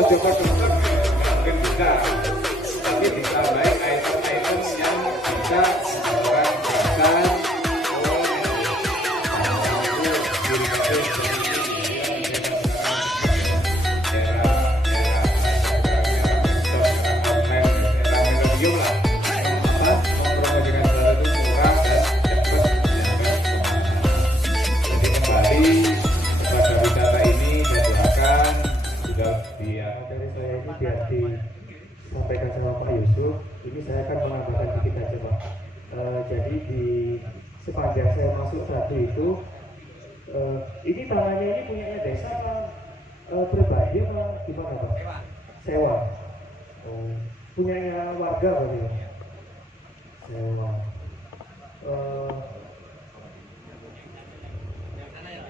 Ojo ketutup mungkin bisa, tapi ditambahin item-item yang bisa orang bahkan disampaikan sama Pak Yusuf, ini saya akan menambahkan dikit aja Pak. Jadi di sepanjang saya masuk tadi itu, ini tanahnya ini punya desa pribadi apa gimana Pak? Sewa. Punya warga berarti ya? Sewa.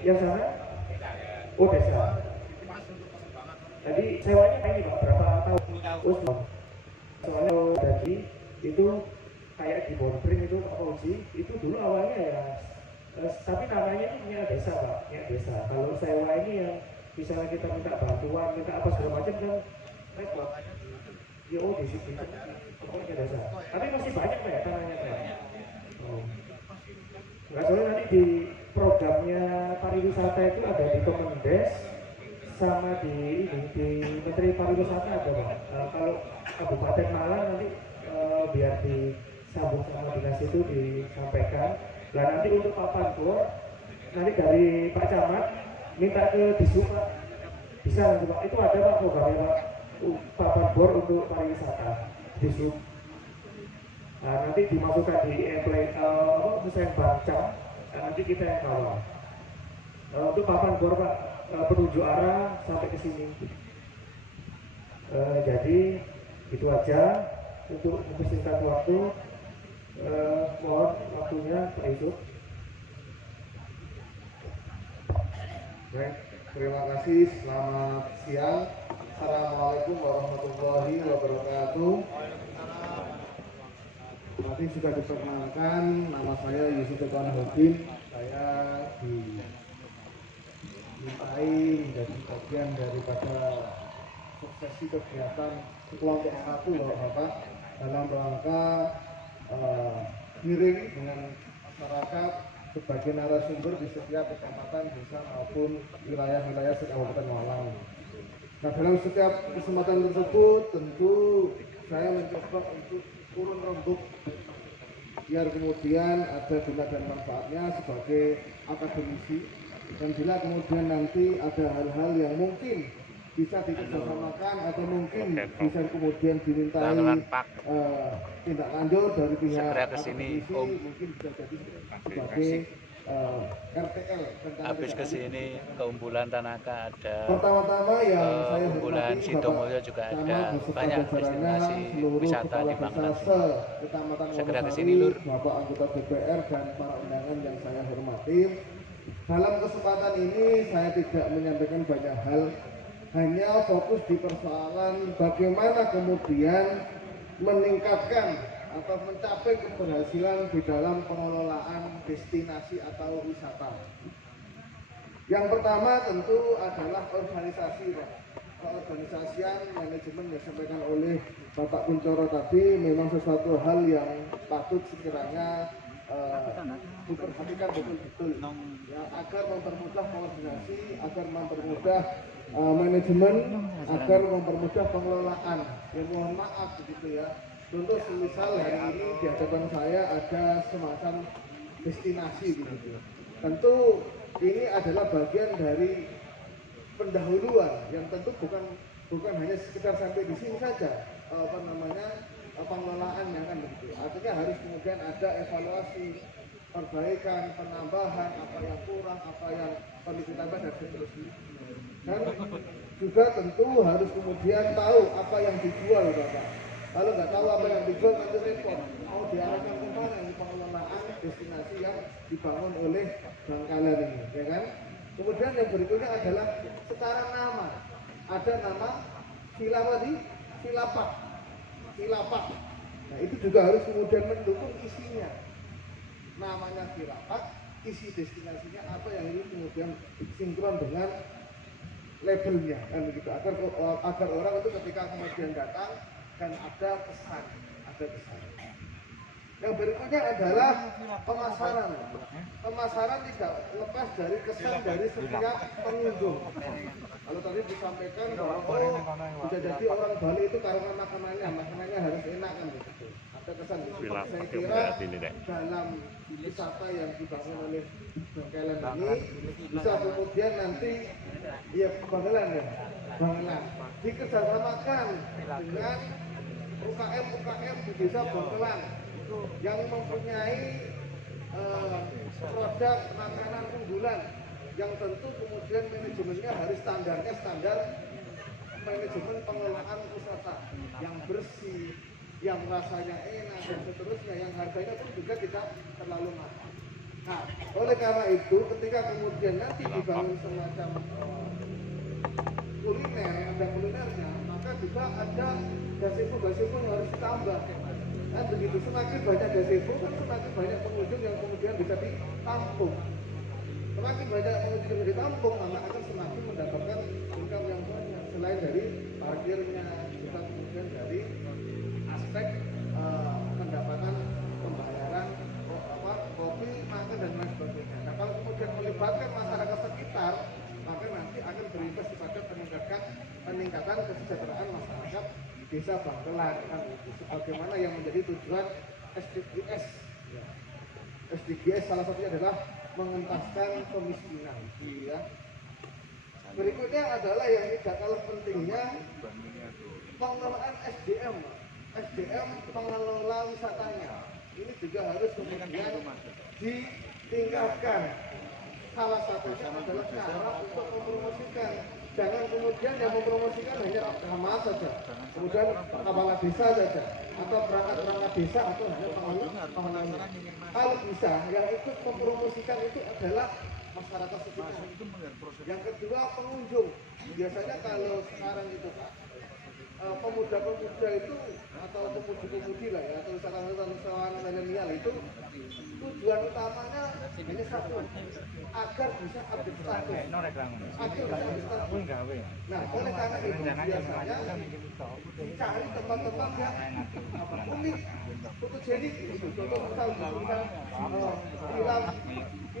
Yang sana? Oh desa. Jadi sewanya ini Pak, berapa tahun? Soalnya tadi itu kayak di Bondring itu Pak Fauzi, itu dulu awalnya ya, tapi namanya ini punya desa Pak, punya desa. Kalau sewa ini yang misalnya kita minta bantuan, minta apa segala macam kan repot. Ya oh di situ pokoknya desa. Tapi masih banyak Pak ya tanahnya Pak. Oh. Nggak, soalnya nanti di programnya pariwisata itu ada di Kemendes sama di ini di Menteri Pariwisata ada Pak. Kalau Kabupaten Malang nanti biar disambung sama dinas itu disampaikan. Nah nanti untuk Pak Panpur nanti dari Pak Camat minta ke Disub Pak. Bisa nanti Pak, itu ada Pak programnya Pak Panpur untuk pariwisata Disub. Nah nanti dimasukkan di desain bancang, nanti kita yang kawal. Untuk Pak Panpur Pak, penunjuk arah sampai ke sini. Jadi itu aja untuk mempersingkat waktu. Mohon waktunya Pak Yusuf. Baik, terima kasih. Selamat siang. Assalamualaikum warahmatullahi wabarakatuh. Tadi sudah diperkenalkan, nama saya Yusuf Teguhanuddin. Saya dimintai menjadi bagian daripada suksesi kegiatan kelompok 1 loh Bapak, dalam rangka hearing dengan masyarakat sebagai narasumber di setiap kecamatan, desa maupun wilayah-wilayah Kabupaten Malang. Nah, dalam setiap kesempatan tersebut tentu saya mencoba untuk turun rembuk biar kemudian ada guna dan manfaatnya sebagai akademisi, dan bila kemudian nanti ada hal-hal yang mungkin bisa dikerjasamakan atau mungkin bisa kemudian dimintai tindak lanjut dari pihak akademisi, mungkin bisa jadi sebagai RTL. Habis ke sini keunggulan Tanaka ada, pertama-tama yang saya keunggulan hormati Sidomulyo juga ada, banyak destinasi wisata di Bangka. Segera ke sini Lur. Bapak anggota DPR dan para undangan yang saya hormati. Dalam kesempatan ini saya tidak menyampaikan banyak hal, hanya fokus di persoalan bagaimana kemudian meningkatkan atau mencapai keberhasilan di dalam pengelolaan destinasi atau wisata. Yang pertama tentu adalah organisasi Pak. Keorganisasian manajemen yang disampaikan oleh Bapak Kuncoro tadi memang sesuatu hal yang patut sekiranya diperhatikan betul-betul ya, agar mempermudah koordinasi, agar mempermudah manajemen, agar mempermudah pengelolaan. Ya mohon maaf begitu ya. Contoh semisal hari ini di hadapan saya ada semacam destinasi begitu. Tentu ini adalah bagian dari pendahuluan yang tentu bukan hanya sekedar sampai di sini saja pengelolaan yang kan begitu. Artinya harus kemudian ada evaluasi, perbaikan, penambahan, apa yang kurang, apa yang perlu ditambah dan seterusnya. Dan juga tentu harus kemudian tahu apa yang dijual Bapak. Kalau nggak tahu apa yang dijual tentu repot. Mau diarahkan kemana ini pengelolaan destinasi yang dibangun oleh Bangkalan ini, ya kan? Kemudian yang berikutnya adalah secara nama. Ada nama Villa tadi, Vilapak. Nah itu juga harus kemudian mendukung isinya. Namanya Vilapak, isi destinasinya apa yang ini kemudian sinkron dengan labelnya kan begitu, agar orang itu ketika kemudian datang kan ada kesan, ada kesan. Yang berikutnya adalah pemasaran. Pemasaran tidak lepas dari kesan dari setiap pengunjung. Kalau tadi disampaikan bahwa bisa jadi orang Bali itu karena makanannya harus enak kan begitu. Ada kesan di situ. Saya kira dalam wisata yang dibangun oleh Bangkelan ini bisa kemudian nanti ya Bangkelan dikerjasamakan dengan UKM di desa Bangkelan yang mempunyai produk makanan unggulan yang tentu kemudian manajemennya harus standar manajemen pengelolaan wisata yang bersih, yang rasanya enak dan seterusnya, yang harganya pun juga tidak terlalu mahal. Nah, oleh karena itu ketika kemudian nanti dibangun semacam kuliner, ada kulinernya, maka juga ada gazebo yang harus ditambah. Kan begitu, semakin banyak gazebo kan semakin banyak pengunjung yang kemudian bisa ditampung. Semakin banyak pengunjung yang ditampung, maka akan semakin mendapatkan income yang banyak. Selain dari parkirnya, kita kemudian dari aspek pendapatan pembayaran kopi, makan dan lain sebagainya. Nah, kalau kemudian melibatkan masyarakat sekitar, maka nanti akan berimbas kepada peningkatan kesejahteraan masyarakat desa Bangkelan kan itu. Sebagaimana yang menjadi tujuan SDGs. Ya. SDGs salah satunya adalah mengentaskan kemiskinan. Ya. Berikutnya adalah yang tidak kalah pentingnya pengelolaan SDM pengelola wisatanya. Ini juga harus kemudian ditingkatkan. Salah satunya adalah cara untuk mempromosikan. Jangan kemudian yang mempromosikan hanya nama saja, kemudian kepala desa saja, atau perangkat desa, atau hanya pengelola. Kalau bisa, yang ikut mempromosikan itu adalah masyarakat sekitar. Yang kedua, pengunjung. Biasanya kalau sekarang itu Pak, pemuda-pemuda itu atau pemudi-pemudi lah ya, atau wisatawan milenial itu tujuan utamanya hanya satu, agar bisa update status. Nah, oleh karena itu biasanya dicari tempat-tempat yang unik, fotogenik, contoh misal di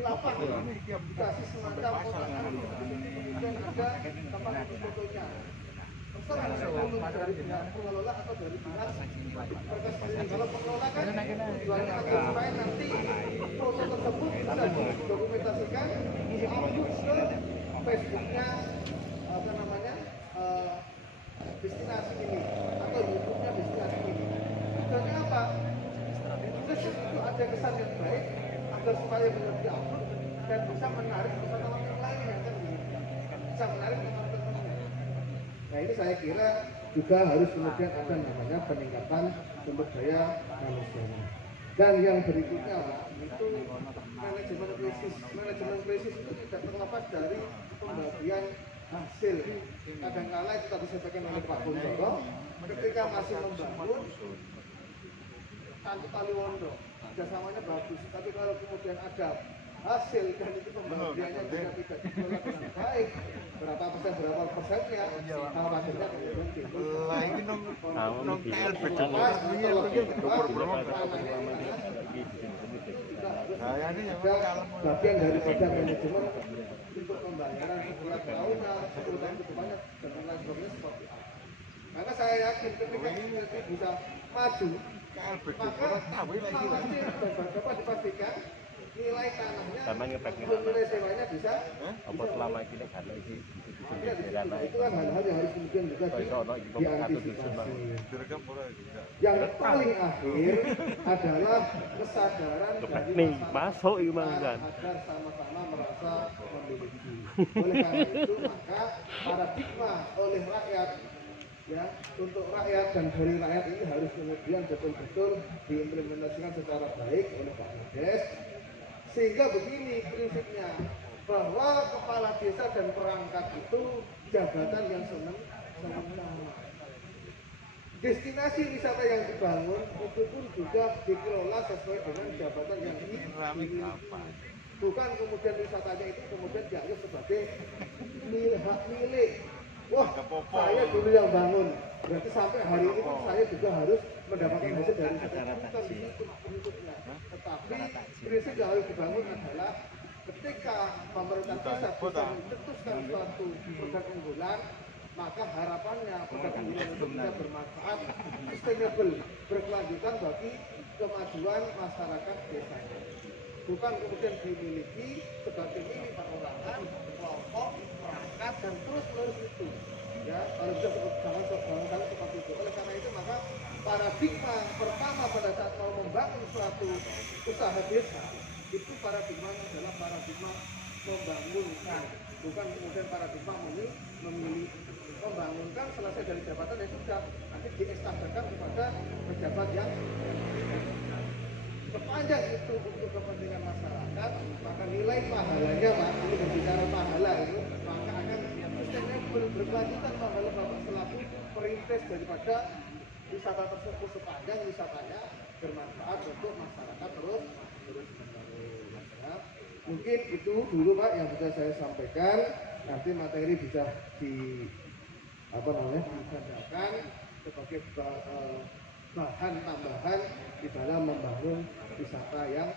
lapak dikasih semacam kotak, kemudian ada tempat fotonya. Terserah dari pihak pengelola atau dari pihak berkesenian. Kalau pengelola kan tujuannya agar supaya nanti foto tersebut bisa didokumentasikan, diupload ke Facebooknya destinasi ini atau YouTube-nya destinasi ini. Tujuannya apa? Ditulis itu ada kesan yang baik agar supaya benar diupload dan bisa menarik wisatawan yang lain yang kan bisa menarik teman-teman. Nah, ini saya kira juga harus kemudian ada namanya peningkatan sumber daya manusianya. Dan yang berikutnya Pak, itu manajemen krisis itu tidak terlepas dari pembagian hasil. Kadang-kala itu tadi disampaikan oleh Pak Bundoro, ketika masih membangun Tantu Taliwondo, kerjasamanya bagus, tapi kalau kemudian ada hasil dan itu pembagiannya juga tidak dikelola dengan baik, berapa persennya, hasilnya kemudian timbul. Bagian daripada manajemen untuk pembayaran sebulan tahunan, 10 tahun ke depannya dan lain sebagainya seperti apa. Karena saya yakin ketika ini bisa maju, maka dapat dipastikan nilai tanahnya, nilai sewanya bisa selama ini karena ini itu kan hal-hal yang harus kemudian juga diantisipasi. Yang paling akhir adalah kesadaran dari masyarakat agar sama-sama merasa memiliki. Oleh karena itu maka paradigma oleh rakyat ya untuk rakyat dan dari rakyat ini harus kemudian betul-betul diimplementasikan secara baik oleh Pak Kades. Sehingga begini prinsipnya, bahwa kepala desa dan perangkat itu jabatan yang sementara. Destinasi wisata yang dibangun itu pun juga dikelola sesuai dengan jabatan yang dimiliki. Bukan kemudian wisatanya itu kemudian dianggap sebagai hak milik. Wah, saya dulu yang bangun. Berarti sampai hari ini pun saya juga harus mendapatkan hasil dari bukan di situ prinsipnya. Tetapi prinsip yang harus dibangun adalah ketika pemerintah pusat bisa mencetuskan suatu produk unggulan, maka harapannya produk unggulan itu bisa bermanfaat, sustainable, berkelanjutan bagi kemajuan masyarakat desanya. Bukan kemudian dimiliki sebagai milik perorangan, kelompok, perangkat, dan terus menerus itu. Ya, kalau bisa jangan seperti itu. Oleh karena itu maka paradigma pertama pada saat mau membangun suatu usaha desa itu paradigmanya adalah paradigma membangunkan, bukan kemudian paradigma memilih. Membangunkan selesai dari jabatan ya sudah, nanti diestafetkan kepada pejabat yang sepanjang itu untuk kepentingan masyarakat, maka nilai pahalanya, Pak, ini berbicara pahala itu, maka akan sustainable, berkelanjutan pahala Bapak selaku perintis daripada wisata tersebut sepanjang wisatanya bermanfaat untuk masyarakat terus menerus. Ya. Mungkin itu dulu Pak yang bisa saya sampaikan. Nanti materi bisa digandakan sebagai bahan tambahan di dalam membangun wisata yang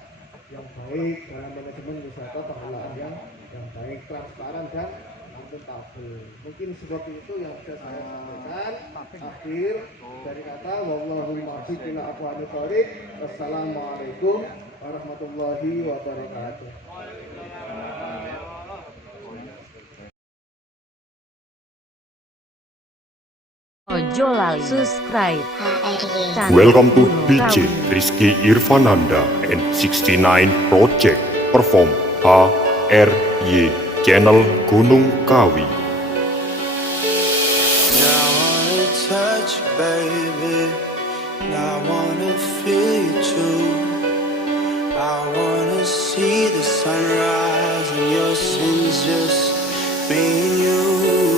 baik, dalam manajemen wisata pengelolaan yang baik, transparan dan akuntabel. Mungkin seperti itu yang bisa saya sampaikan. Akhir dari kata wallahu muwaffiq ila aqwamit thoriq. Wassalamualaikum warahmatullahi wabarakatuh. Ojo lali subscribe. Welcome to DJ Rizky Irfananda and 69 Project perform HRY Channel Gunung Kawi. I wanna touch you, baby, and I wanna feel you too. I wanna see the sunrise and your sins, just me and you.